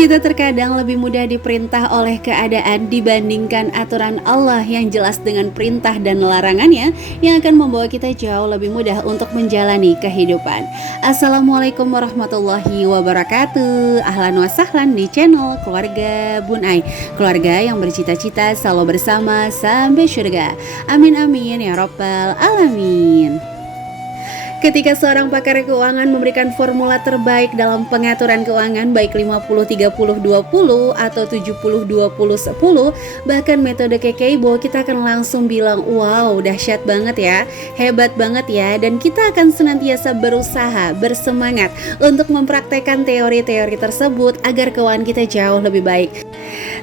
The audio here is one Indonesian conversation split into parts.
Kita terkadang lebih mudah diperintah oleh keadaan dibandingkan aturan Allah yang jelas dengan perintah dan larangannya yang akan membawa kita jauh lebih mudah untuk menjalani kehidupan. Assalamualaikum warahmatullahi wabarakatuh. Ahlan wa sahlan di channel Keluarga Bun Ai, keluarga yang bercita-cita selalu bersama sampai surga. Amin amin ya rabbal alamin. Ketika seorang pakar keuangan memberikan formula terbaik dalam pengaturan keuangan baik 50-30-20 atau 70-20-10, bahkan metode KKBO, kita akan langsung bilang wow dahsyat banget ya, hebat banget ya, dan kita akan senantiasa berusaha, bersemangat untuk mempraktekkan teori-teori tersebut agar keuangan kita jauh lebih baik.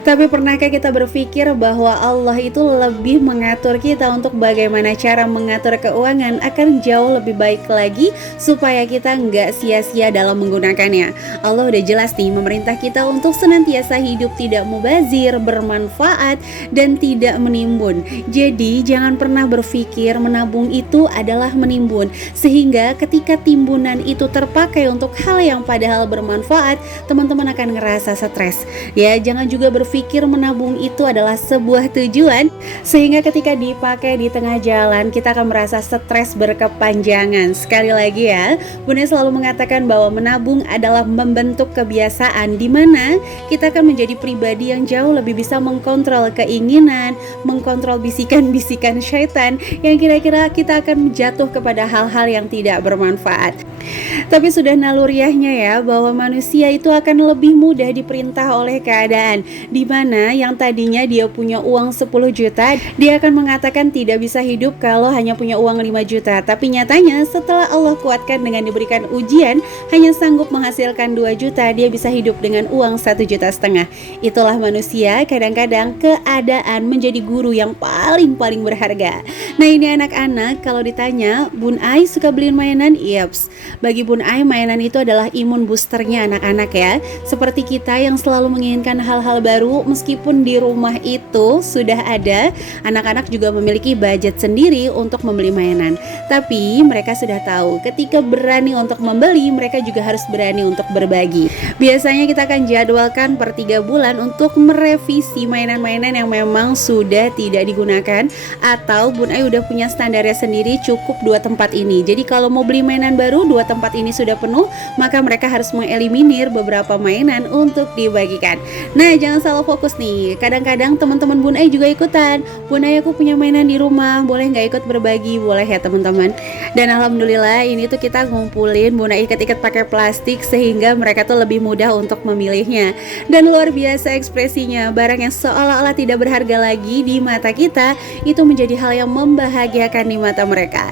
Tapi pernahkah kita berpikir bahwa Allah itu lebih mengatur kita untuk bagaimana cara mengatur keuangan akan jauh lebih baik lagi supaya kita nggak sia-sia dalam menggunakannya. Allah udah jelas nih memerintah kita untuk senantiasa hidup tidak mubazir, bermanfaat, dan tidak menimbun. Jadi jangan pernah berpikir menabung itu adalah menimbun, sehingga ketika timbunan itu terpakai untuk hal yang padahal bermanfaat, teman-teman akan ngerasa stres. Ya, jangan juga berpikir menabung itu adalah sebuah tujuan, sehingga ketika dipakai di tengah jalan kita akan merasa stres berkepanjangan. Sekali lagi ya, Bunda selalu mengatakan bahwa menabung adalah membentuk kebiasaan di mana kita akan menjadi pribadi yang jauh lebih bisa mengkontrol keinginan, mengkontrol bisikan-bisikan syaitan yang kira-kira kita akan jatuh kepada hal-hal yang tidak bermanfaat. Tapi sudah naluriahnya ya bahwa manusia itu akan lebih mudah diperintah oleh keadaan, di mana yang tadinya dia punya uang 10 juta, dia akan mengatakan tidak bisa hidup kalau hanya punya uang 5 juta. Tapi nyatanya setelah Allah kuatkan dengan diberikan ujian, hanya sanggup menghasilkan 2 juta, dia bisa hidup dengan uang 1,5 juta. Itulah manusia, kadang-kadang keadaan menjadi guru yang paling berharga. Nah ini anak-anak, kalau ditanya Bun Ai suka beliin mainan? Yaps. Bagi Bun Ai, mainan itu adalah imun boosternya anak-anak ya. Seperti kita yang selalu menginginkan hal-hal baru, meskipun di rumah itu sudah ada, anak-anak juga memiliki budget sendiri untuk membeli mainan. Tapi mereka sudah tahu, ketika berani untuk membeli, mereka juga harus berani untuk berbagi. Biasanya kita akan jadwalkan per 3 bulan untuk merevisi mainan-mainan yang memang sudah tidak digunakan, atau Bun Ai udah punya standarnya sendiri, cukup 2 tempat ini. Jadi kalau mau beli mainan baru, 2 tempat ini sudah penuh, maka mereka harus mengeliminir beberapa mainan untuk dibagikan. Nah jangan salah fokus nih, kadang-kadang teman-teman Bun Ai juga ikutan. Bun Ai aku punya mainan di rumah, boleh nggak ikut berbagi? Boleh ya teman-teman. Dan alhamdulillah ini tuh kita ngumpulin Bun Ai ikat-ikat pakai plastik sehingga mereka tuh lebih mudah untuk memilihnya. Dan luar biasa ekspresinya, barang yang seolah-olah tidak berharga lagi di mata kita itu menjadi hal yang membahagiakan di mata mereka.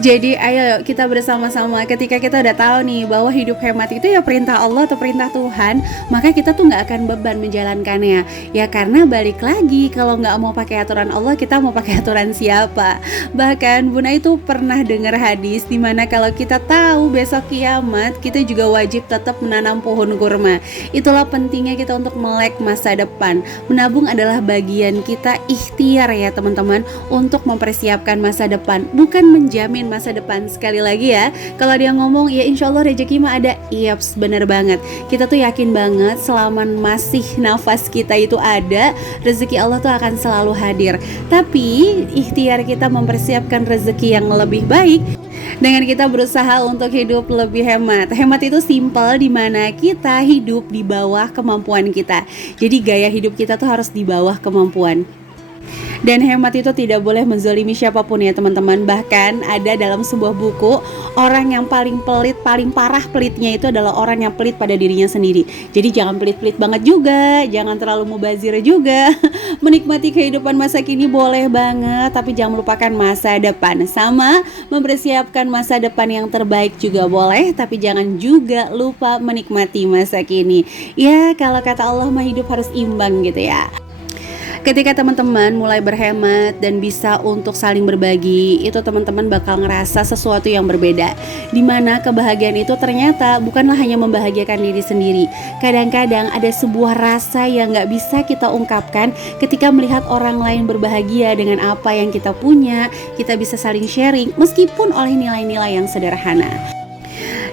Jadi ayo kita bersama-sama, ketika kita udah tahu nih bahwa hidup hemat itu ya perintah Allah atau perintah Tuhan, maka kita tuh gak akan beban menjalankannya. Ya karena balik lagi, kalau gak mau pakai aturan Allah, kita mau pakai aturan siapa? Bahkan Bunda itu pernah dengar hadis dimana kalau kita tahu besok kiamat, kita juga wajib tetap menanam pohon kurma. Itulah pentingnya kita untuk melek masa depan. Menabung adalah bagian kita ikhtiar ya teman-teman, untuk mempersiapkan masa depan, bukan menjamin masa depan. Sekali lagi ya, kalau dia ngomong ya insya Allah rezeki mah ada, yaps, bener banget. Kita tuh yakin banget selama masih nafas kita itu ada, rezeki Allah tuh akan selalu hadir. Tapi ikhtiar kita mempersiapkan rezeki yang lebih baik dengan kita berusaha untuk hidup lebih hemat. Hemat itu simpel, dimana kita hidup di bawah kemampuan kita. Jadi gaya hidup kita tuh harus di bawah kemampuan. Dan hemat itu tidak boleh menzalimi siapapun ya teman-teman. Bahkan ada dalam sebuah buku, orang yang paling pelit, paling parah pelitnya itu adalah orang yang pelit pada dirinya sendiri. Jadi jangan pelit-pelit banget juga, jangan terlalu mubazir juga. Menikmati kehidupan masa kini boleh banget, tapi jangan melupakan masa depan. Sama mempersiapkan masa depan yang terbaik juga boleh, tapi jangan juga lupa menikmati masa kini. Ya kalau kata Allah mah hidup harus imbang gitu ya. Ketika teman-teman mulai berhemat dan bisa untuk saling berbagi, itu teman-teman bakal ngerasa sesuatu yang berbeda, dimana kebahagiaan itu ternyata bukanlah hanya membahagiakan diri sendiri. Kadang-kadang ada sebuah rasa yang gak bisa kita ungkapkan ketika melihat orang lain berbahagia dengan apa yang kita punya. Kita bisa saling sharing meskipun oleh nilai-nilai yang sederhana.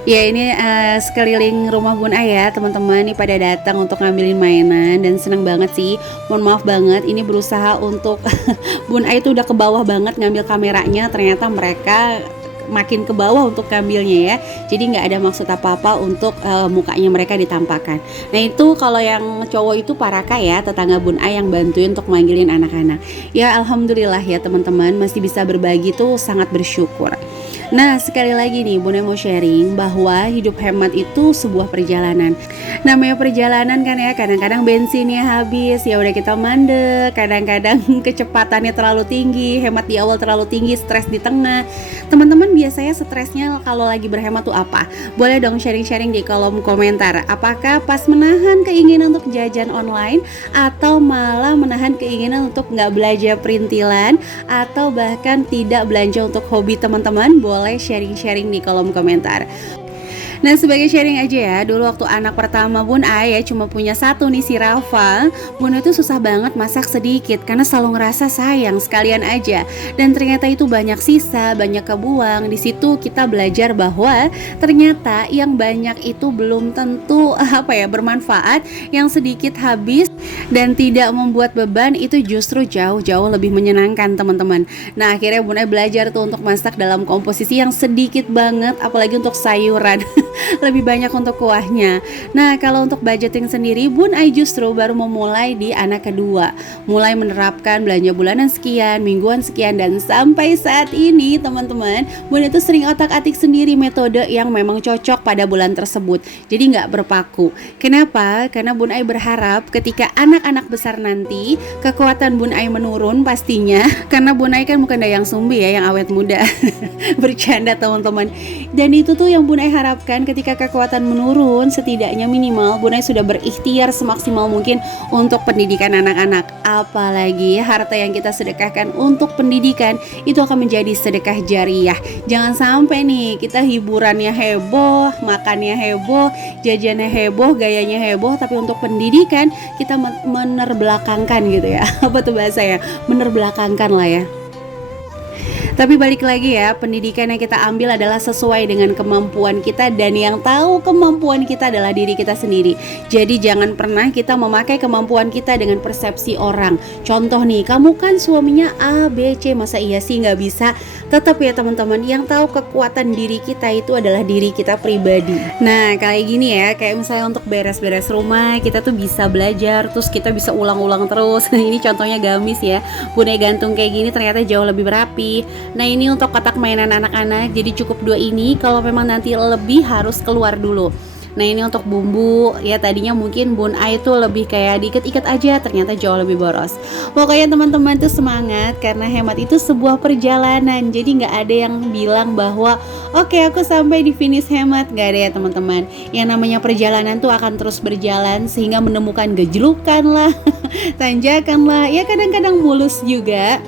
Ya ini sekeliling rumah Bun Ai ya teman-teman, nih pada datang untuk ngambilin mainan dan seneng banget sih. Mohon maaf banget, ini berusaha untuk Bun Ai tuh udah ke bawah banget ngambil kameranya, ternyata mereka makin ke bawah untuk ngambilnya ya. Jadi nggak ada maksud apa-apa untuk mukanya mereka ditampakkan. Nah itu kalau yang cowok itu Paraka ya, tetangga Bun Ai yang bantuin untuk manggilin anak-anak. Ya alhamdulillah ya teman-teman, masih bisa berbagi tuh sangat bersyukur. Nah sekali lagi nih Bunda mau sharing bahwa hidup hemat itu sebuah perjalanan. Namanya perjalanan kan ya, kadang-kadang bensinnya habis, ya udah kita mandek. Kadang-kadang kecepatannya terlalu tinggi, hemat di awal terlalu tinggi, stres di tengah. Teman-teman biasanya stresnya kalau lagi berhemat tuh apa? Boleh dong sharing-sharing di kolom komentar. Apakah pas menahan keinginan untuk jajan online, atau malah menahan keinginan untuk nggak belanja perintilan, atau bahkan tidak belanja untuk hobi teman-teman? Boleh sharing-sharing di kolom komentar. Nah sebagai sharing aja ya, dulu waktu anak pertama Bun Ai ya cuma punya satu nih si Rafa. Bun itu susah banget masak sedikit karena selalu ngerasa sayang sekalian aja. Dan ternyata itu banyak sisa, banyak kebuang. Di situ kita belajar bahwa ternyata yang banyak itu belum tentu bermanfaat. Yang sedikit habis dan tidak membuat beban itu justru jauh-jauh lebih menyenangkan teman-teman. Nah akhirnya Bun Ai belajar tuh untuk masak dalam komposisi yang sedikit banget, apalagi untuk sayuran. Lebih banyak untuk kuahnya. Nah kalau untuk budgeting sendiri, Bun Ai justru baru memulai di anak kedua, mulai menerapkan belanja bulanan sekian, mingguan sekian, dan sampai saat ini teman-teman, Bun itu sering otak-atik sendiri metode yang memang cocok pada bulan tersebut. Jadi nggak berpaku. Kenapa? Karena Bun Ai berharap ketika anak-anak besar nanti, kekuatan Bun Ai menurun pastinya. Karena Bun Ai kan bukan dayang sumbi ya, yang awet muda. Bercanda teman-teman. Dan itu tuh yang Bun Ai harapkan, ketika kekuatan menurun, setidaknya minimal Bun Ai sudah berikhtiar semaksimal mungkin untuk pendidikan anak-anak. Apalagi harta yang kita sedekahkan untuk pendidikan itu akan menjadi sedekah jariah. Jangan sampai nih kita hiburannya heboh, makannya heboh, jajannya heboh, gayanya heboh, tapi untuk pendidikan kita menerbelakangkan gitu ya. Apa tuh bahasanya? Menerbelakangkan lah ya. Tapi balik lagi ya, pendidikan yang kita ambil adalah sesuai dengan kemampuan kita, dan yang tahu kemampuan kita adalah diri kita sendiri. Jadi jangan pernah kita memakai kemampuan kita dengan persepsi orang. Contoh nih, kamu kan suaminya A, B, C, masa iya sih nggak bisa? Tetap ya teman-teman, yang tahu kekuatan diri kita itu adalah diri kita pribadi. Nah kayak gini ya, kayak misalnya untuk beres-beres rumah, kita tuh bisa belajar, terus kita bisa ulang-ulang terus. Ini contohnya gamis ya, Bun Ai gantung kayak gini ternyata jauh lebih rapi. Nah ini untuk kotak mainan anak-anak, jadi cukup 2 ini. Kalau memang nanti lebih harus keluar dulu. Nah ini untuk bumbu, ya tadinya mungkin Bun Ai tuh lebih kayak diikat-ikat aja, ternyata jauh lebih boros. Pokoknya teman-teman tuh semangat, karena hemat itu sebuah perjalanan. Jadi gak ada yang bilang bahwa oke, aku sampai di finish hemat. Gak ada ya teman-teman. Yang namanya perjalanan tuh akan terus berjalan, sehingga menemukan gejlukan lah, tanjakan lah, ya kadang-kadang mulus juga.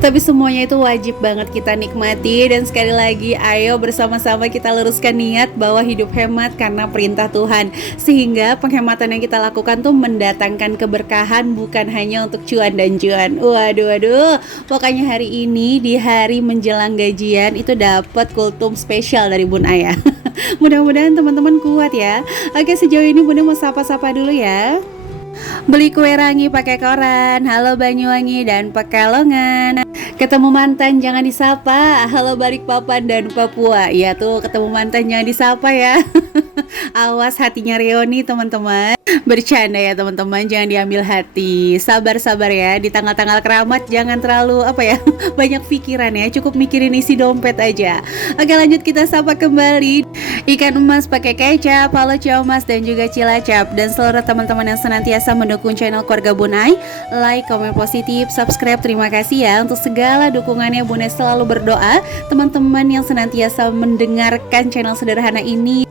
Tapi semuanya itu wajib banget kita nikmati. Dan sekali lagi, ayo bersama-sama kita luruskan niat bahwa hidup hemat karena perintah Tuhan, sehingga penghematan yang kita lakukan tuh mendatangkan keberkahan, bukan hanya untuk cuan dan cuan. Waduh, pokoknya hari ini di hari menjelang gajian itu dapat kultum spesial dari Bun Ai ya. Mudah-mudahan teman-teman kuat ya. Oke, sejauh ini Bunda mau sapa-sapa dulu ya. Beli kue rangi pakai koran, halo Banyuwangi dan Pekalongan. Ketemu mantan jangan disapa, halo Balikpapan dan Papua. Ya tuh, ketemu mantan jangan disapa ya. Awas hatinya Rioni teman-teman. Bercanda ya teman-teman, jangan diambil hati. Sabar-sabar ya, di tanggal-tanggal keramat jangan terlalu banyak pikiran ya, cukup mikirin isi dompet aja. Oke, lanjut kita sapa kembali ikan emas pakai kecap, halo Ciomas dan juga Cilacap, dan seluruh teman-teman yang senantiasa mendukung channel keluarga Bun Ai. Like, komen positif, subscribe, terima kasih ya untuk segala dukungannya. Bun Ai selalu berdoa teman-teman yang senantiasa mendengarkan channel sederhana ini,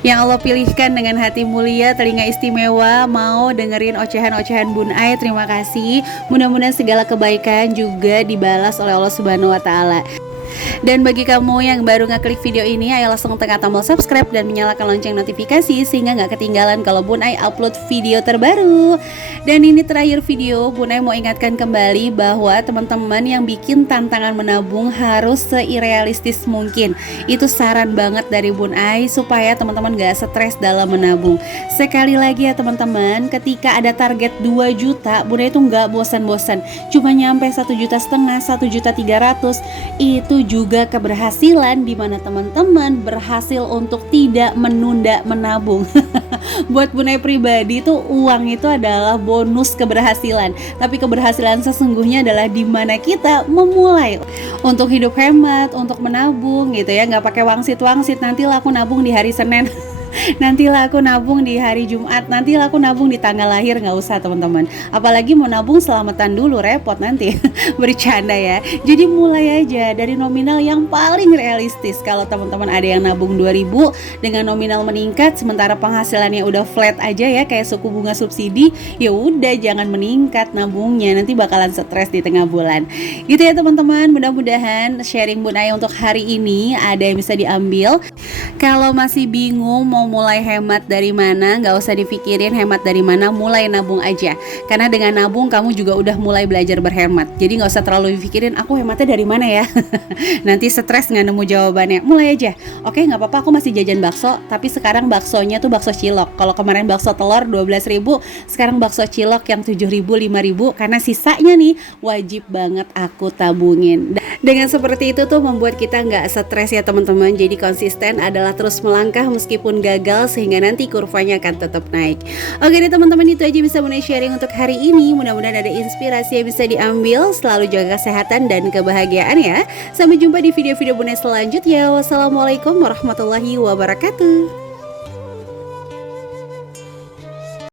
yang Allah pilihkan dengan hati mulia, telinga istimewa, mau dengerin ocehan-ocehan Bun Ai. Terima kasih. Mudah-mudahan segala kebaikan juga dibalas oleh Allah Subhanahu wa taala. Dan bagi kamu yang baru ngeklik video ini, ayo langsung tekan tombol subscribe dan menyalakan lonceng notifikasi sehingga nggak ketinggalan kalau Bun Ai upload video terbaru. Dan ini terakhir video, Bun Ai mau ingatkan kembali bahwa teman-teman yang bikin tantangan menabung harus seirealistis mungkin. Itu saran banget dari Bun Ai supaya teman-teman gak stres dalam menabung. Sekali lagi ya teman-teman, ketika ada target 2 juta, Bun Ai itu nggak bosan-bosan. Cuma nyampe 1,5 juta, 1,3 juta, itu juga keberhasilan di mana teman-teman berhasil untuk tidak menunda menabung. Buat Bun Ai pribadi itu uang itu adalah bonus keberhasilan, tapi keberhasilan sesungguhnya adalah di mana kita memulai untuk hidup hemat, untuk menabung gitu ya, nggak pakai wangsit nantilah aku nabung di hari Senin. Nantilah aku nabung di hari Jumat, nantilah aku nabung di tanggal lahir. Nggak usah teman-teman, apalagi mau nabung selamatan dulu, repot nanti. Bercanda ya. Jadi mulai aja dari nominal yang paling realistis. Kalau teman-teman ada yang nabung 2.000 dengan nominal meningkat sementara penghasilannya udah flat aja ya kayak suku bunga subsidi, ya udah jangan meningkat nabungnya, nanti bakalan stres di tengah bulan. Gitu ya teman-teman, mudah-mudahan sharing Bun Ai untuk hari ini ada yang bisa diambil. Kalau masih bingung mau mulai hemat dari mana, nggak usah dipikirin hemat dari mana, mulai nabung aja. Karena dengan nabung kamu juga udah mulai belajar berhemat. Jadi nggak usah terlalu dipikirin aku hematnya dari mana ya. Nanti stres nggak nemu jawabannya. Mulai aja. Oke, nggak apa-apa, aku masih jajan bakso, tapi sekarang baksonya tuh bakso cilok. Kalau kemarin bakso telur 12.000, sekarang bakso cilok yang 7.000, 5.000. Karena sisanya nih wajib banget aku tabungin. Dengan seperti itu tuh membuat kita nggak stres ya teman-teman. Jadi konsisten adalah terus melangkah meskipun gagal sehingga nanti kurvanya akan tetap naik. Oke deh teman-teman, itu aja bisa Bun Ai sharing untuk hari ini. Mudah-mudahan ada inspirasi yang bisa diambil. Selalu jaga kesehatan dan kebahagiaan ya. Sampai jumpa di video-video Bun Ai selanjutnya. Wassalamualaikum warahmatullahi wabarakatuh.